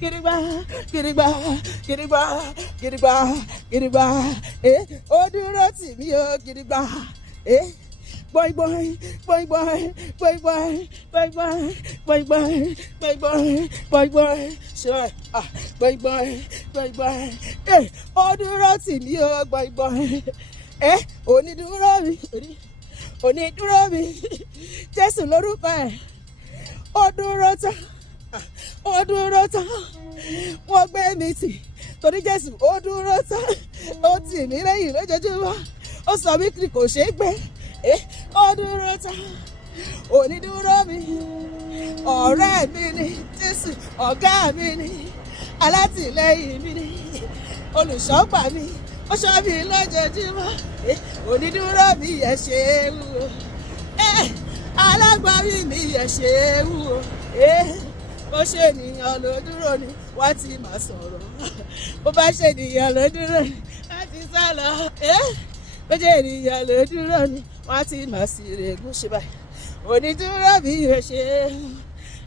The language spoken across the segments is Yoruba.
Gidigba, Gidigba, Gidigba, Gidigba, Gidigba, ó dúró tì mí o, Gidigba, boing boing, boing boing, boing boing, boing boing, boing boing, boing boing, boing boing, ṣe boing boing, boing boing, ó dúró tì mí o, boing boing, onídúró mi, onídúró mi, Jésù lórúkọ ẹ̀, ó dúró tán, ó dúró tán, wọ́n gbé mi tì, torí Jésù ó dúró tán, ó tì mí lẹ́yìn lójoojúmọ́, ó sọ mí kiri kò ṣeé gbé. Ó dúró tán, onídúró mi, ọ̀rẹ́ mi ni Jésù, ọ̀gá mi ni, alátìlẹ́yìn mi ni, olùṣọ́gbà mi, ó ṣọ́ mi lójoojúmọ́, onídúró mi ẹ ṣeun o, alágbàwí mi ẹ ṣeun o, bó ṣe ènìyàn ló dúró ni wọ́n ti máa sọ̀rọ̀, bó bá ṣe ènìyàn ló dúró ni wọ́n ti sá lọ, bó ṣe ènìyàn ló dúró ni wọ́n ti máa sì règùn ṣe báyìí, onídúró mi ò ṣe,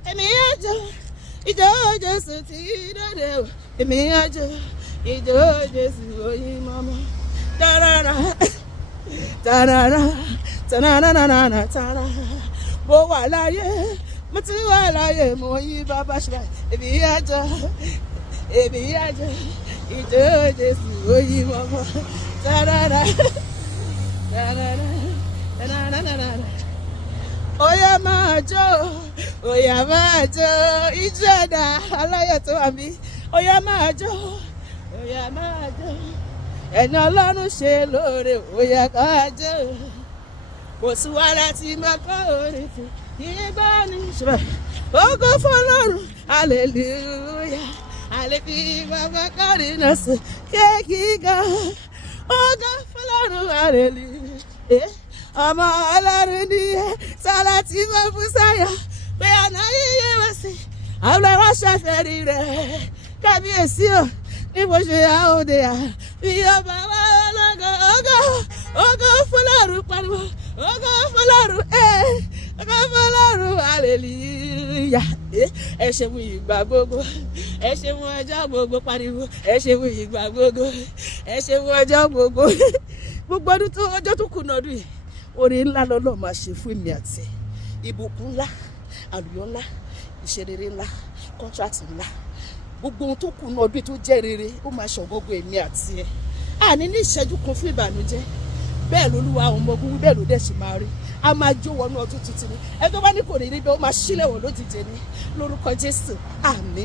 èmi àjò ìjọ Jésù ti dòde o, èmi àjò ìjọ Jésù oyin mọ́mọ́, tarara tarara tananana tara, mo wà láyé mo ti wà láyé mo yí bàbá ṣe báyìí, èmi àjò ìjọ Jésù oyin mọ́mọ́, tarara. Oya máa jó, oya máa jó, ijó ẹ̀dá aláyọ̀ tó wà mí. Oya máa jó, oya máa jó, ẹni Ọlọ́run ṣe lóore, oya ká jó. Kò sí wàhálà tí máa kọ́ orin fún yíbá ní ṣùgbọ́n. Ògo fọ́lọ́run, hallelujah, hallelujah, bàbá kọrin náà sí kéèkì gan. Ògo fọ́lọ́run, hallelujah, ọmọ Ọlọ́run ni sálá tí mo fún sáyà pé àná yíyé wá sí àwọn ẹwà ṣàfẹ́rí rẹ̀ kábíyèsí o ní bó ṣe àòdè à bí ọba wa ọlọ́gọ́ ògo fọ́lọ́run pariwo ògo fọ́lọ́run ògo fọ́lọ́run hallelujah, ẹ ṣeun ìgbà gbogbo, ẹ ṣeun ọjọ́ gbogbo pariwo, ẹ ṣeun ìgbà gbogbo, ẹ ṣeun ọjọ́ gbogbo, gbogbo ọdún tó ọjọ́ tó kùnà ọdún yìí orin ńlá lọ́lọ́ máa ṣe fún èmi àti ìbùkún ńlá, àlùyọ ńlá, ìṣerere ńlá, kọ́ńtrátì ńlá, gbogbo ohun tó kù náà ọdún tó jẹ́ rere ó máa ṣọ̀gbọ́gbọ́ èmi àti ẹ̀, àní ní ìṣẹ́jú kan fún ìbànújẹ́, bẹ́ẹ̀ lolúwa àwọn ọmọ ogun bẹ́ẹ̀ ló dẹ̀ ṣe máa rí, a máa jó wọnú ọdún tuntun ni, ẹ tó bá ní kò ní rí bẹ́ẹ̀ ó máa ṣílẹ̀ wọ̀ lójijì ni lórúkọ Jésù, àmín.